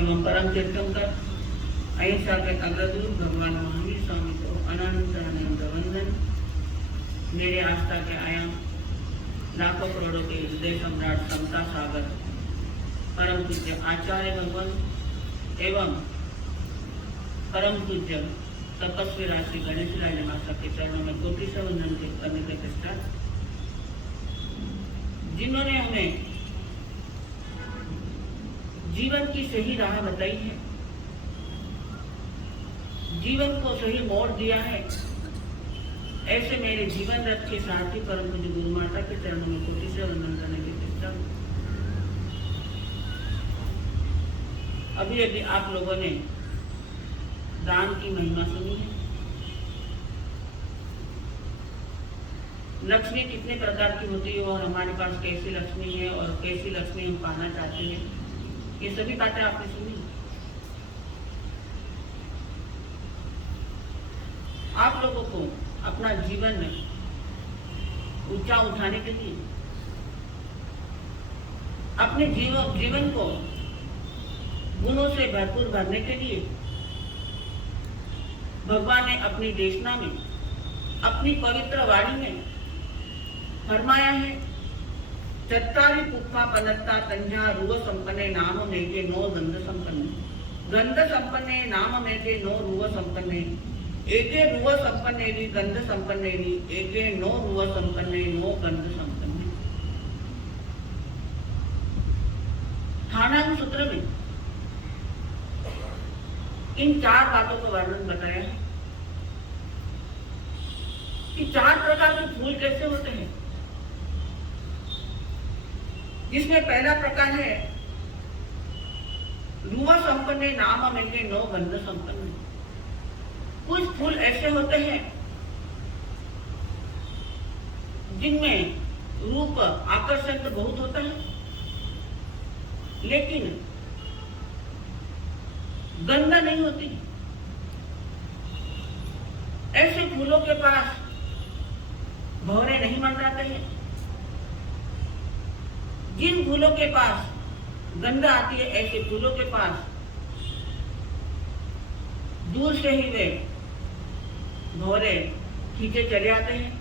एवं परम तीर्थंकर अहिंसा के अग्रदूत भगवान महावीर स्वामी को अनंत अनंत वंदन। मेरे आस्था के आयाम लाखों करोड़ों के हृदय सम्राट समता सागर परम पूज्य आचार्य भगवान एवं परम पूज्य तपस्वी राशि गणेश राज माता के चरणों में कोटि से वंदन करने के पश्चात, जिन्होंने हमें जीवन की सही राह बताई है, जीवन को सही मोड़ दिया है, ऐसे मेरे जीवन रथ के सारथी परम पूज्य गुरु माता के चरणों में कोटि से वंदन करने के पश्चात, अभी आप लोगों ने दान की महिमा सुनी है। लक्ष्मी कितने प्रकार की होती है और हमारे पास कैसी लक्ष्मी है और कैसी लक्ष्मी हम पाना चाहते हैं, ये सभी बातें आपने सुनी। आप लोगों को अपना जीवन ऊंचा उठाने के लिए, अपने जीवन को गुणों से भरपूर भरने के लिए भगवान ने अपनी देशना में, अपनी पवित्र वाणी में फरमाया है, चत्तारी पुष्पा पनत्ता तंजा रुव संपन्ने नाम मेके नो गंध संपन्ने, गंध संपन्ने नाम मेके नो रुव संपन्ने, एके रुव संपन्ने नी गंध संपन्ने नी, एके नो रुव संपन्ने नो गंध संपन्ने। थाना सूत्र में इन चार बातों का वर्णन बताया है कि चार प्रकार के फूल कैसे होते हैं, जिसमें पहला प्रकार है रुवा संपन्ने नाम मेके नो गंध संपन्ने। कुछ फूल ऐसे होते हैं जिनमें रूप आकर्षण तो बहुत होता है, लेकिन गंध नहीं होती। ऐसे फूलों के पास भौरे नहीं मंडराते हैं। जिन फूलों के पास गंध आती है, ऐसे फूलों के पास दूर से ही वे भौरे खींचे चले आते हैं।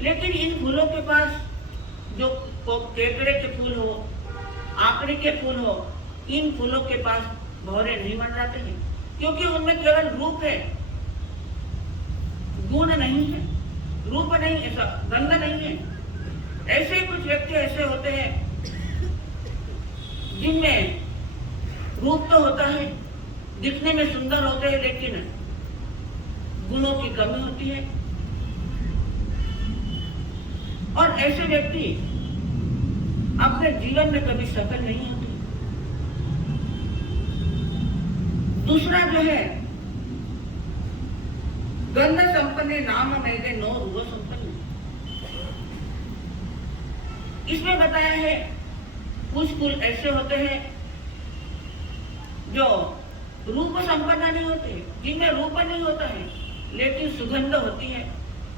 लेकिन इन फूलों के पास जो केकड़े के फूल हो, आंकड़े के फूल हो, इन फूलों के पास भौरे नहीं मंडराते हैं, क्योंकि उनमें केवल रूप है, गुण नहीं है, रूप नहीं, ऐसा गंध नहीं है। ऐसे कुछ व्यक्ति ऐसे होते हैं जिनमें रूप तो होता है, दिखने में सुंदर होते हैं, लेकिन गुणों की कमी होती है। और ऐसे व्यक्ति अपने जीवन में कभी सफल नहीं होते। दूसरा जो है गंध संपन्ने नाम मेके नो रुव संपन्ने, इसमें बताया है कुछ फूल ऐसे होते हैं जो रूप संपन्न नहीं होते, जिनमें रूप नहीं होता है लेकिन सुगंध होती है।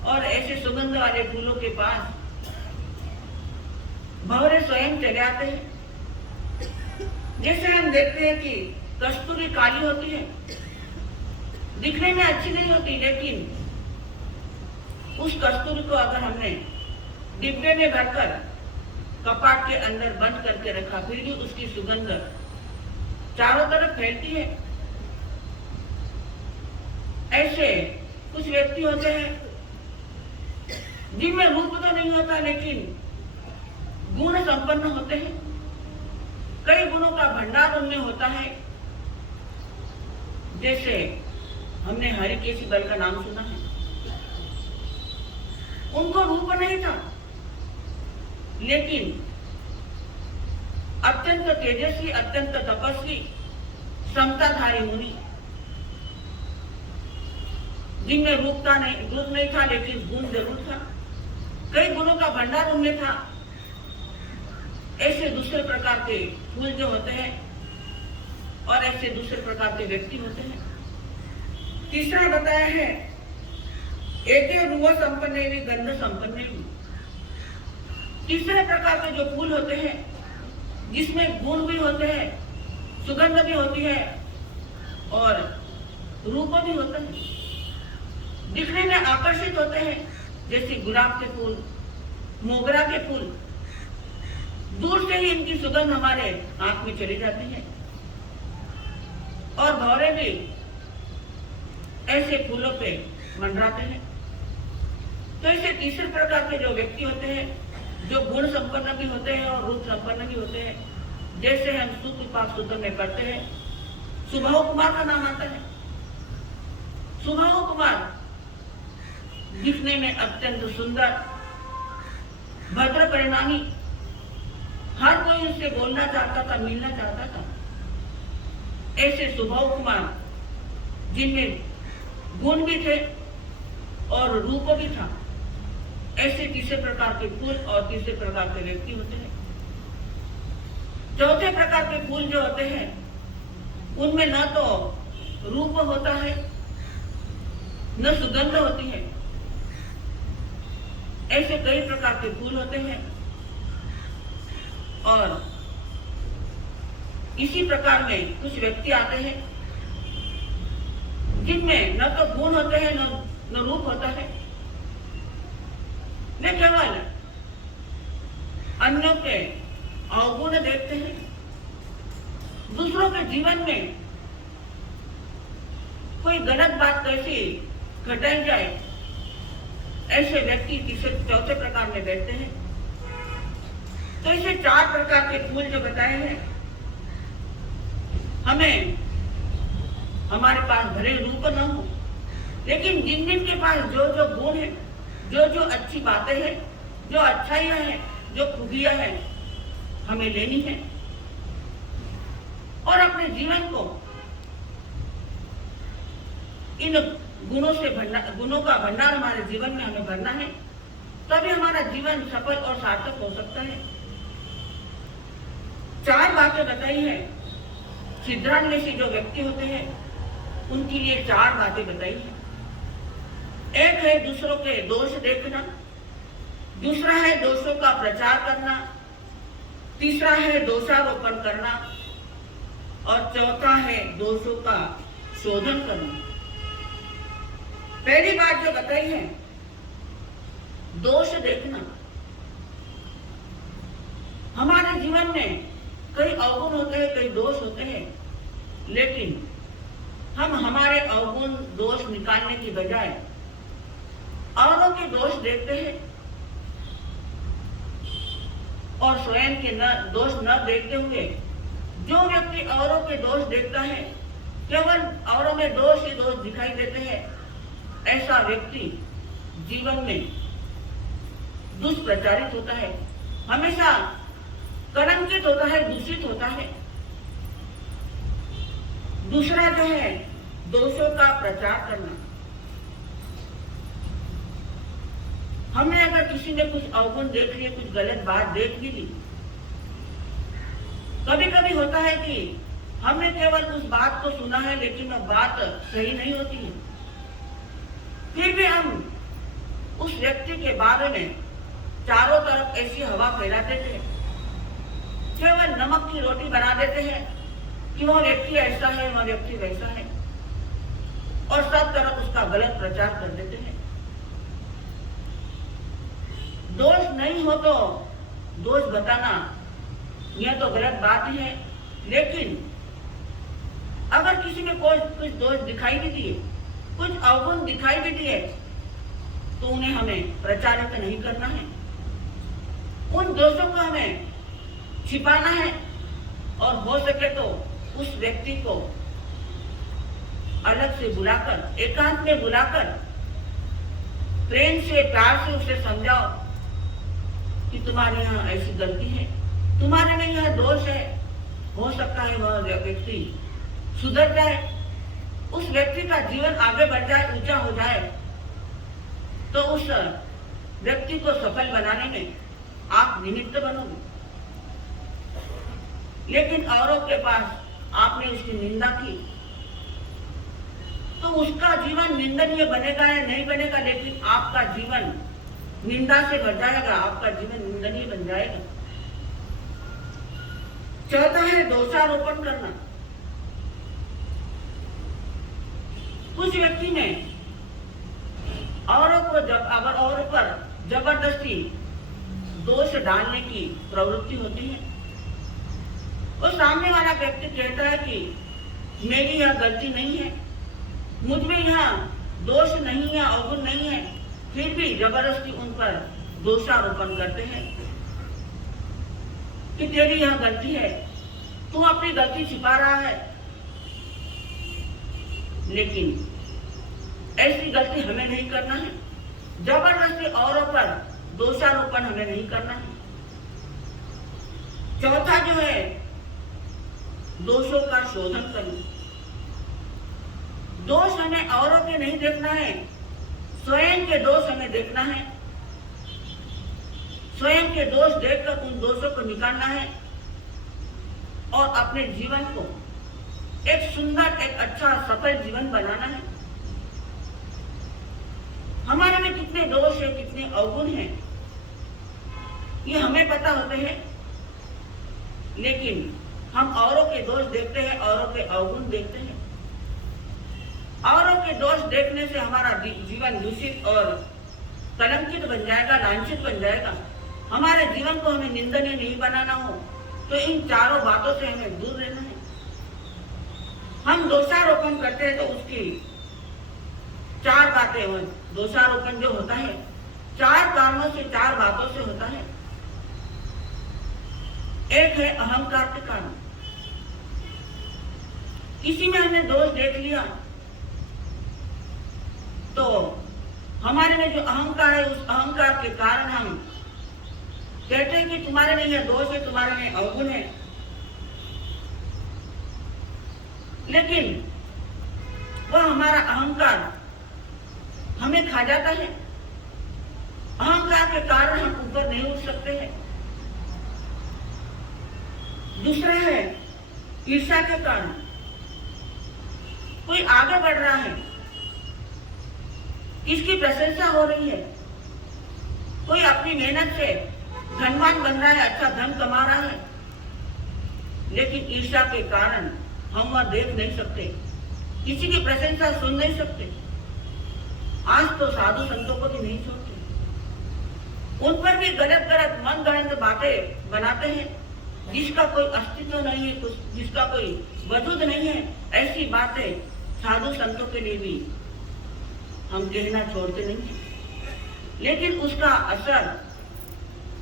और ऐसे सुगंध वाले फूलों के पास भंवरे स्वयं चले आते हैं। जैसे हम देखते हैं कि कस्तूरी काली होती है, दिखने में अच्छी नहीं होती, लेकिन उस कस्तूरी को अगर हमने डिब्बे में भरकर कपाट के अंदर बंद करके रखा, फिर भी उसकी सुगंध चारों तरफ फैलती है। ऐसे कुछ व्यक्ति होते हैं जिनमें रूप तो नहीं होता, लेकिन गुण संपन्न होते हैं। कई गुणों का भंडार उनमें होता है। जैसे हमने हरिकेशी बल का नाम सुना है, उनको रूप नहीं था, लेकिन अत्यंत तेजस्वी, अत्यंत तपस्वी, समताधारी मुनि, जिनमें रूप नहीं था, लेकिन गुण जरूर था। कई गुणों का भंडार उनमें था। ऐसे दूसरे प्रकार के फूल जो होते हैं और ऐसे दूसरे प्रकार के व्यक्ति होते हैं। तीसरा बताया है एके रुव संपन्ने भी गंध संपन्ने भी। तीसरे प्रकार के जो फूल होते हैं जिसमें गुण भी होते हैं सुगंध भी होती है और रूप भी होता है, दिखने में आकर्षित होते हैं, जैसे गुलाब के फूल, मोगरा के फूल। दूर से ही इनकी सुगंध हमारे आंख में चली जाती है। और भौरे भी ऐसे फूलों पे मंडराते हैं। तो ऐसे तीसरे प्रकार के जो व्यक्ति होते हैं, जो गुण संपन्न भी होते हैं और रूप संपन्न भी होते हैं, जैसे हम सुविपाक सूत्र में पढ़ते हैं, सुबाहु कुमार का नाम आता है। सुबाहु कुमार दिखने में अत्यंत सुंदर, भद्र परिणामी, हर कोई उससे बोलना चाहता था, मिलना चाहता था। ऐसे सुबाहु कुमार जिनमें गुण भी थे और रूप भी था, ऐसे तीसरे प्रकार के फूल और तीसरे प्रकार के व्यक्ति होते हैं। चौथे प्रकार के फूल जो होते हैं, उनमें न तो रूप होता है, न सुगंध होती है। ऐसे कई प्रकार के फूल होते हैं। और इसी प्रकार में कुछ व्यक्ति आते हैं जिनमें न तो गुण होते हैं, न रूप होता है। वे केवल अन्यों के अवगुण देखते हैं, दूसरों के जीवन में कोई गलत बात कैसी घटाई जाए, ऐसे व्यक्ति चौथे प्रकार में बैठते हैं। तो ऐसे 4 प्रकार के फूल जो बताए हैं, हमें हमारे पास भले रूप न हो, लेकिन जिन जिन के पास जो जो गुण है, जो जो अच्छी बातें हैं, जो अच्छाइयां हैं, जो खूबियां हैं, हमें लेनी है और अपने जीवन को इन गुणों का भंडार हमारे जीवन में हमें भरना है, तभी हमारा जीवन सफल और सार्थक हो सकता है। 4 बातें बताई है। सिद्धांत जो व्यक्ति होते हैं, उनके लिए 4 बातें बताई है। एक है दूसरों के दोष देखना, दूसरा है दोषों का प्रचार करना, तीसरा है दोषारोपण करना और चौथा है दोषों का शोधन करना। पहली बात जो बताई है, दोष देखना। हमारे जीवन में कई अवगुण होते हैं, कई दोष होते हैं, लेकिन हम हमारे अवगुण दोष निकालने की बजाय औरों के दोष देखते हैं और स्वयं के दोष न देखते हुए जो व्यक्ति औरों के दोष देखता है, केवल औरों में दोष ही दोष दिखाई देते हैं, ऐसा व्यक्ति जीवन में दुष्प्रचारित होता है, हमेशा कलंकित होता है, दूषित होता है। दूसरा जो है दोषों का प्रचार करना। हमने अगर किसी ने कुछ अवगुण देख लिए, कुछ गलत बात देख भी ली, कभी कभी होता है कि हमने केवल उस बात को सुना है, लेकिन वह बात सही नहीं होती है, फिर भी हम उस व्यक्ति के बारे में चारों तरफ ऐसी हवा फैला देते हैं, केवल नमक की रोटी बना देते हैं कि वह व्यक्ति ऐसा है, वह व्यक्ति वैसा है, और सब तरफ उसका गलत प्रचार कर देते हैं। दोष नहीं हो तो दोष बताना यह तो गलत बात ही है, लेकिन अगर किसी में कोई कुछ दोष दिखाई भी दिए, कुछ अवगुण दिखाई भी दिए, तो उन्हें हमें प्रचारित नहीं करना है। उन दोषों को हमें छिपाना है और हो सके तो उस व्यक्ति को अलग से बुलाकर, एकांत में बुलाकर प्रेम से, प्यार से उसे समझाओ कि तुम्हारे यहाँ ऐसी गलती है, तुम्हारे में यह दोष है, हो सकता है वह व्यक्ति सुधर जाए, उस व्यक्ति का जीवन आगे बढ़ जाए, ऊंचा हो जाए, तो उस व्यक्ति को सफल बनाने में आप निमित्त बनोगे। लेकिन औरों के पास आपने उसकी निंदा की तो उसका जीवन निंदनीय बनेगा या नहीं बनेगा, लेकिन आपका जीवन निंदा से भर जाएगा, आपका जीवन निंदनीय बन जाएगा। चौथा है दोषारोपण करना। कुछ व्यक्ति में औरों पर जबरदस्ती दोष डालने की प्रवृत्ति होती है। वो सामने वाला व्यक्ति कहता है कि मेरी यह गलती नहीं है, मुझ में यह दोष नहीं है, अवगुण नहीं है, फिर भी जबरदस्ती उन पर दोषारोपण करते हैं कि तेरी यह गलती है, तू अपनी गलती छिपा रहा है। लेकिन ऐसी गलती हमें नहीं करना है। जबरदस्ती औरों पर दोषारोपण हमें नहीं करना है। चौथा जो है, दोषों का शोधन करना। दोष हमें औरों के नहीं देखना है, स्वयं के दोष हमें देखना है। स्वयं के दोष देखकर उन दोषों को निकालना है और अपने जीवन को एक सुंदर, एक अच्छा, सफल जीवन बनाना है। हमारे में कितने दोष है, कितने अवगुण हैं, ये हमें पता होते हैं। लेकिन हम औरों के दोष देखते हैं, औरों के अवगुण देखते हैं। औरों के दोष देखने से हमारा जीवन दूषित और कलंकित बन जाएगा, लांछित बन जाएगा। हमारे जीवन को हमें निंदनीय नहीं बनाना हो तो इन चारों बातों से हमें दूर रहना है। हम दोषारोपण करते हैं तो उसकी चार बातें, दोषारोपण जो होता है चार कारणों से, चार बातों से होता है। एक है अहंकार के कारण। किसी में हमने दोष देख लिया तो हमारे में जो अहंकार है, उस अहंकार के कारण हम कहते हैं कि तुम्हारे में यह दोष है, तुम्हारे में अवगुण है। लेकिन वह हमारा अहंकार हमें खा जाता है। अहंकार के कारण हम ऊपर नहीं उठ सकते हैं। दूसरा है ईर्ष्या के कारण। कोई आगे बढ़ रहा है, किसकी प्रशंसा हो रही है, कोई अपनी मेहनत से धनवान बन रहा है, अच्छा धन कमा रहा है, लेकिन ईर्ष्या के कारण हम वह देख नहीं सकते, किसी की प्रशंसा सुन नहीं सकते। आज तो साधु संतों को भी नहीं छोड़ते, उन पर भी गलत गलत मन गढ़ंत बातें बनाते हैं, जिसका कोई अस्तित्व नहीं है, जिसका कोई वजूद नहीं है। ऐसी बातें साधु संतों के लिए भी हम कहना छोड़ते नहीं हैं। लेकिन उसका असर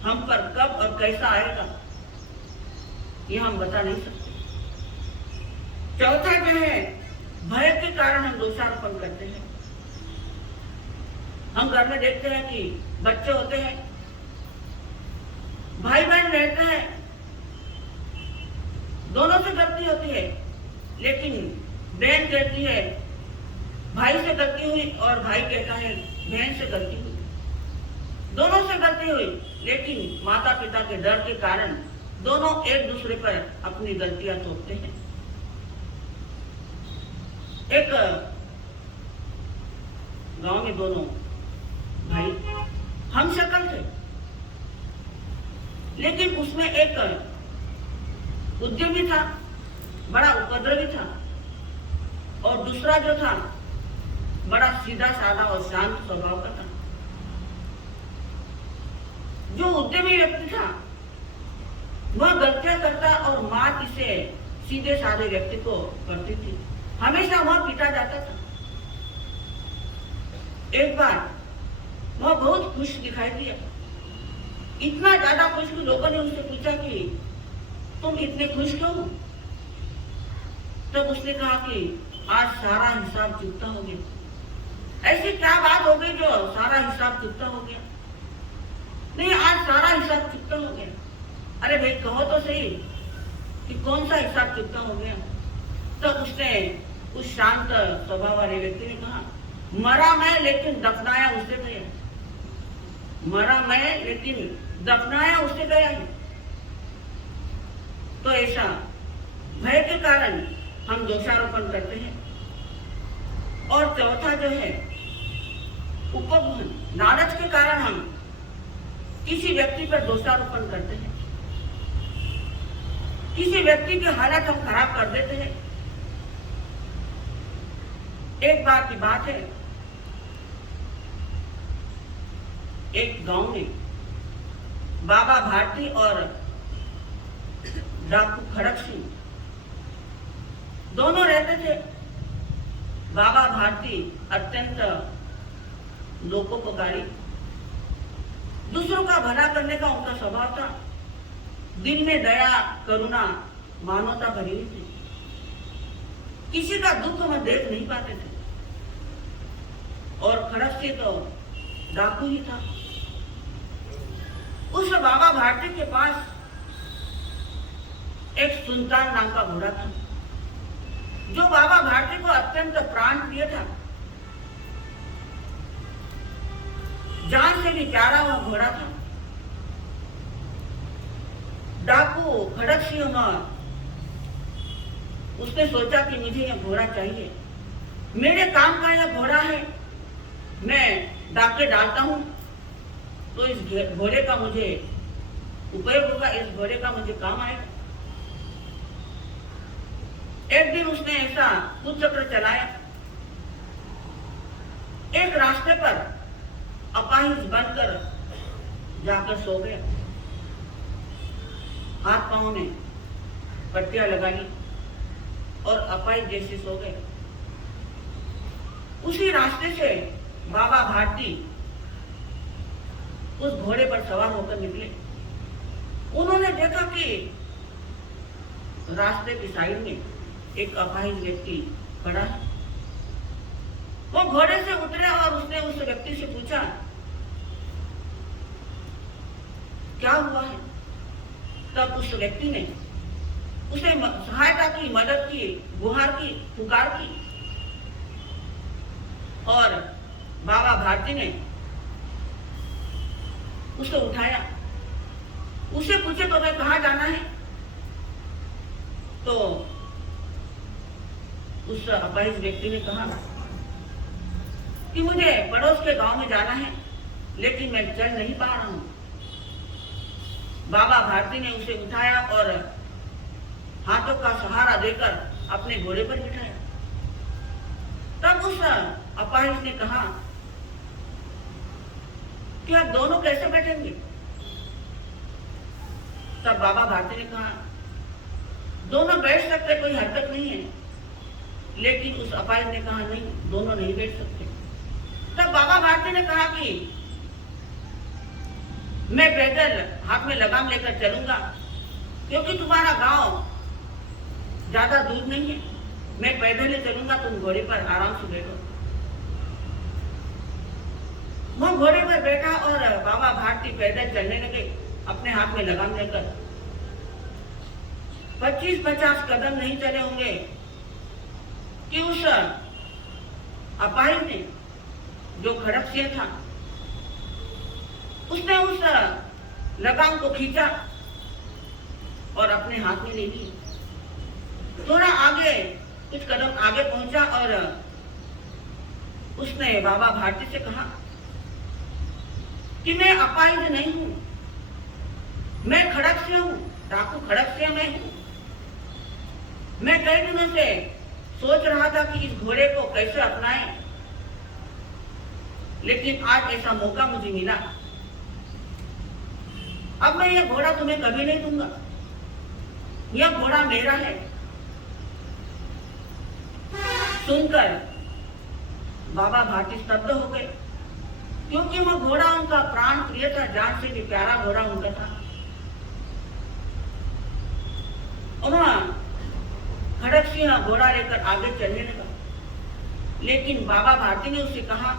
हम पर कब और कैसा आएगा ये हम बता नहीं सकते। चौथा जो है, भय के कारण हम दोषारोपण करते हैं। हम घर में देखते हैं कि बच्चे होते हैं, भाई बहन रहते हैं, दोनों से गलती होती है, लेकिन बहन कहती है भाई से गलती हुई और भाई कहता है बहन से गलती हुई। दोनों से गलती हुई, लेकिन माता पिता के डर के कारण दोनों एक दूसरे पर अपनी गलतियां थोपते हैं। एक गांव में दोनों भाई हम शक्ल थे, लेकिन उसमें एक उद्यमी था, बड़ा उपद्रवी था, और दूसरा जो था बड़ा सीधा साधा और शांत स्वभाव का था। जो उद्यमी व्यक्ति था वह गलतियां करता और मात इसे सीधे साधे व्यक्ति को करती थी, हमेशा वह पीटा जाता था। एक बार वह बहुत खुश दिखाई दिया, इतना ज्यादा खुश कि लोगों ने उससे पूछा कि तुम इतने खुश क्यों हो? तब उसने कहा कि आज सारा हिसाब चुकता हो गया। ऐसी क्या बात हो गई जो सारा हिसाब चुकता हो गया? नहीं, आज सारा हिसाब चुकता हो गया। अरे भाई कहो तो सही कि कौन सा हिसाब चुकता हो गया? तब उसने उस शांत स्वभाव वाले व्यक्ति ने कहा, मरा मैं लेकिन दफनाया उससे गया। मरा मैं लेकिन दफनाया उससे गया है। तो ऐसा भय के कारण हम दोषारोपण करते हैं। और चौथा जो है उपभोग, लालच के कारण हम किसी व्यक्ति पर दोषारोपण करते हैं, किसी व्यक्ति की हालत हम खराब कर देते हैं। एक बार की बात है, एक गांव में बाबा भारती और डाकू खड़क सिंह दोनों रहते थे। बाबा भारती अत्यंत लोकोपकारी, दूसरों का भला करने का उनका स्वभाव था। दिल में दया, करुणा, मानवता भरी हुई थी। किसी का दुख में देख नहीं पाते थे। और खड़क सिंह तो डाकू ही था। उस बाबा भारती के पास एक सुल्तान नाम का घोड़ा था, जो बाबा भारती को अत्यंत प्राण प्रिय था। जान से भी प्यारा वह घोड़ा था। डाकू खड़क सिंह उसने सोचा कि मुझे यह घोड़ा चाहिए, मेरे काम का यह घोड़ा है, मैं डाके डालता हूं तो इस घोड़े का मुझे उपयोग होगा, इस घोड़े का मुझे काम आएगा। एक दिन उसने ऐसा कुचक्र चलाया। एक रास्ते पर अपाहिज बनकर जाकर सो गया। हाथ पांव में पट्टियां लगा ली और अपाहिज जैसे सो गए। उसी रास्ते से बाबा भारती उस घोड़े पर सवार होकर निकले। उन्होंने देखा कि रास्ते की साइड में एक अपाहिज व्यक्ति खड़ा है। वो घोड़े से उतरे और उसने उस व्यक्ति से पूछा, क्या हुआ है? तब उस व्यक्ति ने उसे सहायता की, मदद की, गुहार की, पुकार की। और बाबा भारती ने उसे उठाया। उसे पूछे तो मैं कहाँ जाना है? तो उस अपाहिज व्यक्ति ने कहा कि मुझे पड़ोस के गांव में जाना है, लेकिन मैं चल नहीं पा रहा हूं। बाबा भारती ने उसे उठाया और हाथों का सहारा देकर अपने घोड़े पर बिठाया। तब उस अपाहिज ने कहा कि आप दोनों कैसे बैठेंगे? तब बाबा भारती ने कहा, दोनों बैठ सकते, कोई हरकत नहीं है। लेकिन उस अपाहिज ने कहा, नहीं, दोनों नहीं बैठ सकते। तब बाबा भारती ने कहा कि मैं पैदल हाथ में लगाम लेकर चलूंगा, क्योंकि तुम्हारा गांव ज्यादा दूर नहीं है। मैं पैदल ही चलूंगा, तुम घोड़े पर आराम से बैठो। वो घोड़े पर बैठा और बाबा भारती पैदल चलने लगे, अपने हाथ में लगाम लेकर। 25-50 कदम नहीं चले होंगे कि उस अपाहिज ने, जो खड़क सिंह था, उसने उस लगाम को खींचा और अपने हाथ में ले ली। थोड़ा आगे, कुछ कदम आगे पहुंचा और उसने बाबा भारती से कहा कि मैं अपाहिज नहीं हूं, मैं खड़क सिंह हूं, डाकू खड़क सिंह मैं हूं। मैं कई दिनों से सोच रहा था कि इस घोड़े को कैसे अपनाएं, लेकिन आज ऐसा मौका मुझे मिला। अब मैं यह घोड़ा तुम्हें कभी नहीं दूंगा, यह घोड़ा मेरा है। सुनकर बाबा भारती स्तब्ध हो गए, क्योंकि वह घोड़ा उनका प्राण प्रिय था, जान से भी प्यारा घोड़ा उनका था। उन्होंने खड़क सिंह घोड़ा लेकर आगे चलने लगा, लेकिन बाबा भारती ने उससे कहा,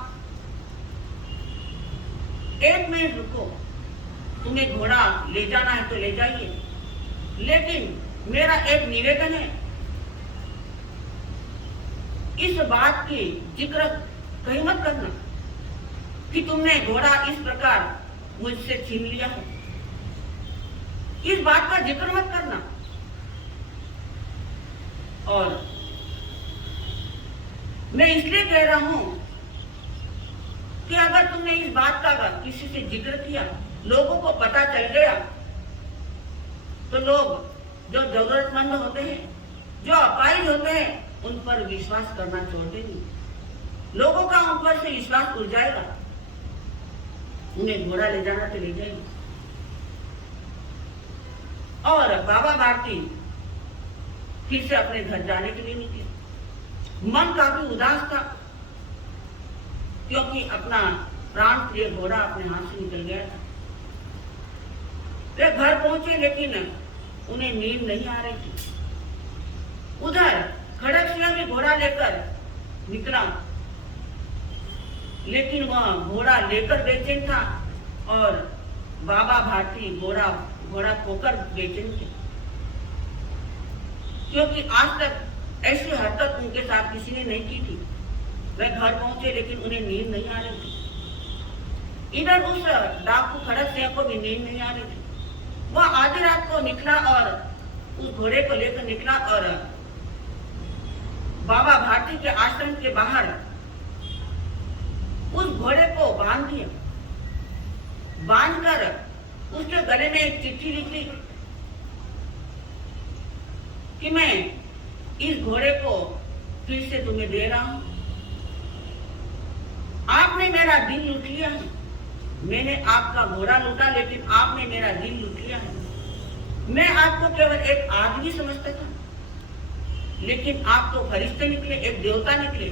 1 मिनट रुको, तुम्हें घोड़ा ले जाना है तो ले जाइए, लेकिन मेरा एक निवेदन है, इस बात की जिक्र कहीं मत करना कि तुमने घोड़ा इस प्रकार मुझसे छीन लिया है। इस बात का जिक्र मत करना। और मैं इसलिए कह रहा हूं कि अगर तुमने इस बात का किसी से जिक्र किया, लोगों को पता चल गया, तो लोग जो जरूरतमंद होते हैं, जो अपाहिज होते हैं, उन पर विश्वास करना छोड़ देंगे। लोगों का उन पर से विश्वास उड़ जाएगा। उन्हें घोड़ा ले जाना तो ले जाएगी। और बाबा भारती फिर से अपने घर जाने के लिए निकले। मन काफी उदास था, क्योंकि अपना प्राण प्रिय घोड़ा अपने हाथ से निकल गया था। वे घर पहुंचे, लेकिन उन्हें नींद नहीं आ रही थी। उधर खड़क सिंह भी घोड़ा लेकर निकला, लेकिन वह घोड़ा लेकर बेचैन था और बाबा भारती घोड़ा खोकर बेचैन थे, क्योंकि आज तक ऐसी हरकत उनके साथ किसी ने नहीं की थी। वे घर पहुंचे, लेकिन उन्हें नींद नहीं आ रही थी। इधर उस डाकू खड़क सिंह को भी नींद नहीं आ रही थी। वह आधी रात को निकला और उस घोड़े को लेकर निकला और बाबा भारती के आश्रम के बाहर उस घोड़े को बांध दिया। बांधकर उसके गले में एक चिट्ठी लिख ली कि मैं इस घोड़े को फिर से तुम्हें दे रहा हूं। आपने मेरा दिल लूट लिया है। मैंने आपका घोड़ा लूटा, लेकिन आपने मेरा दिल लूट लिया है। मैं आपको केवल एक आदमी समझता था, लेकिन आप तो फरिश्ते निकले, एक देवता निकले।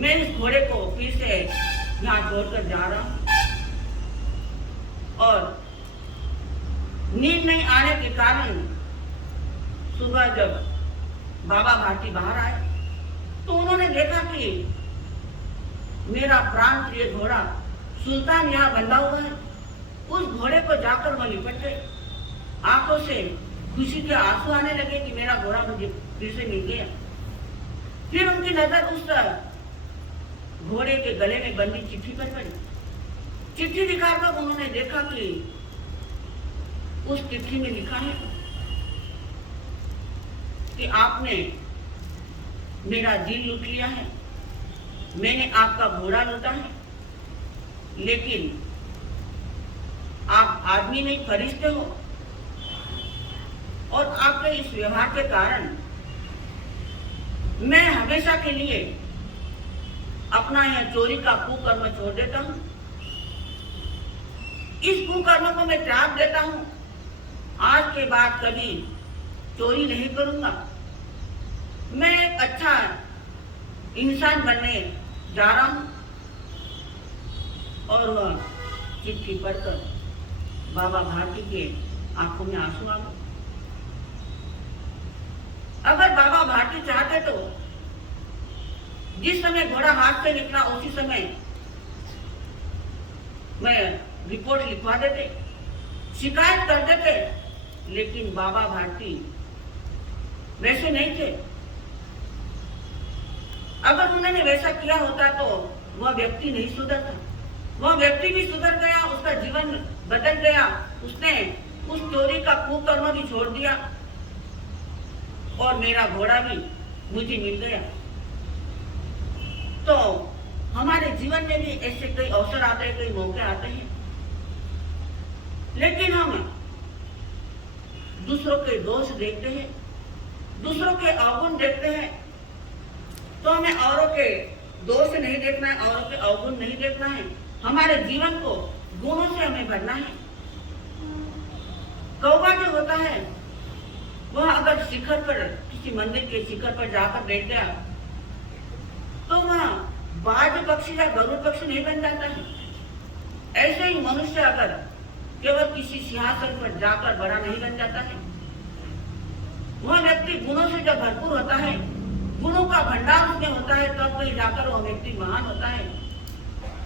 मैं इस घोड़े को फिर से यहाँ छोड़कर जा रहा हूं। और नींद नहीं आने के कारण सुबह जब बाबा भारती बाहर आए, तो उन्होंने देखा कि मेरा प्राण प्रिय घोड़ा सुल्तान यहाँ बंधा हुआ है। उस घोड़े को जाकर वह लिपट गए। आंखों से खुशी के आंसू आने लगे कि मेरा घोड़ा मुझे फिर से मिल गया। फिर उनकी नजर उस घोड़े के गले में बंधी चिट्ठी पर पड़ी। चिट्ठी दिखाकर उन्होंने देखा कि उस चिट्ठी में लिखा है कि आपने मेरा दिल लूट लिया है, मैंने आपका घोड़ा लूटा है, लेकिन आप आदमी नहीं फरिश्ते हो। और आपके इस व्यवहार के कारण मैं हमेशा के लिए अपना यह चोरी का कुकर्म छोड़ देता हूं। इस कुकर्म को मैं त्याग देता हूं। आज के बाद कभी चोरी नहीं करूंगा। मैं एक अच्छा इंसान बनने जा रहा हूं। और वह चिट्ठी पढ़कर बाबा भारती के आंखों में आंसू आ गए। अगर बाबा भारती चाहते तो जिस समय घोड़ा हाथ से निकला उसी समय मैं रिपोर्ट लिखवा देते, शिकायत कर देते, लेकिन बाबा भारती वैसे नहीं थे। अगर उन्होंने वैसा किया होता तो वह व्यक्ति नहीं सुधरता। वह व्यक्ति भी सुधर गया, उसका जीवन बदल गया। उसने उस चोरी का कुकर्म भी छोड़ दिया और मेरा घोड़ा भी मुझे मिल गया। तो हमारे जीवन में भी ऐसे कई अवसर आते हैं, कई मौके आते हैं, लेकिन हम दूसरों के दोष देखते हैं, दूसरों के अवगुण देखते हैं। तो हमें औरों के दोष नहीं देखना है, औरों के अवगुण नहीं देखना है। हमारे जीवन को गुणों से हमें भरना है। कौवा जो होता है वह अगर शिखर पर, किसी मंदिर के शिखर पर जाकर बैठ गया तो वह बाज पक्षी या गरुड़ पक्षी नहीं बन जाता है। ऐसे ही मनुष्य अगर केवल किसी सिंहासन पर जाकर बड़ा नहीं बन जाता है। वह व्यक्ति गुणों से जब भरपूर होता है, गुणों का भंडार उसमें होता है, तब कहीं जाकर वह व्यक्ति महान होता है।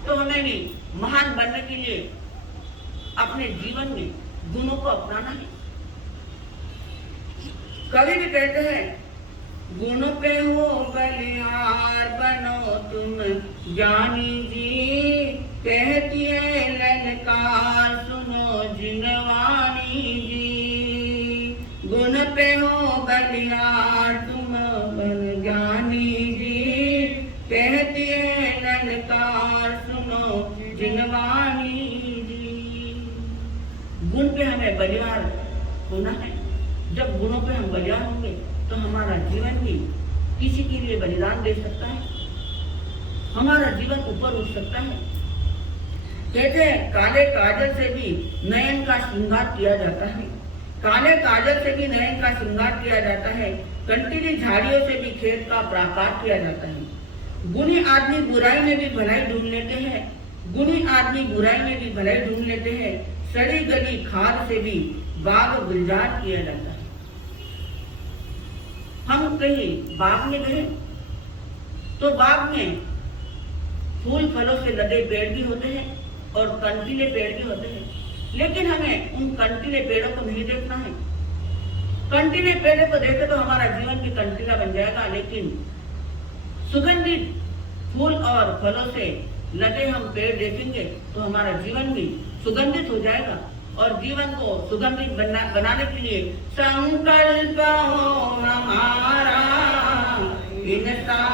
तो हमें भी महान बनने के लिए अपने जीवन में गुणों को अपनाना है। कवि भी कहते हैं, गुण पे हो बलिहार बनो तुम ज्ञानी जी, कहती है ललकार सुनो जिनवानी जी। गुण पे हो बलिहार तुम बन ज्ञानी जी, कहती है ललकार सुनो जिनवानी जी। गुण पे हमें बलिहार होना है। जब गुणों पे हम बलिहार होंगे तो हमारा जीवन भी किसी के लिए बलिदान दे सकता है। हमारा जीवन ऊपर उठ सकता है। कहते हैं काले काजल से भी नयन का श्रृंगार किया जाता है, काले काजल से भी नयन का श्रृंगार किया जाता है, कंटीली झाड़ियों से भी खेत का प्राकार किया जाता है। गुणी आदमी बुराई में भी भलाई ढूंढ लेते हैं, गुणी आदमी बुराई में भी भलाई ढूंढ लेते हैं, सड़ी गली खाद से भी बाग गुलजार किया जाता है। हम कहीं बाग में गए तो बाग में फूल फलों से लदे पेड़ भी होते हैं और कंटीले पेड़ भी होते हैं, लेकिन हमें उन कंटीले पेड़ों को नहीं देखना है। कंटीले पेड़ों को देखे तो हमारा जीवन भी कंटीला बन जाएगा, लेकिन सुगंधित फूल और फलों से लदे हम पेड़ देखेंगे तो हमारा जीवन भी सुगंधित हो जाएगा। और जीवन को सुगंधित बनाने के लिए संकल्प हो हमारा, इंसान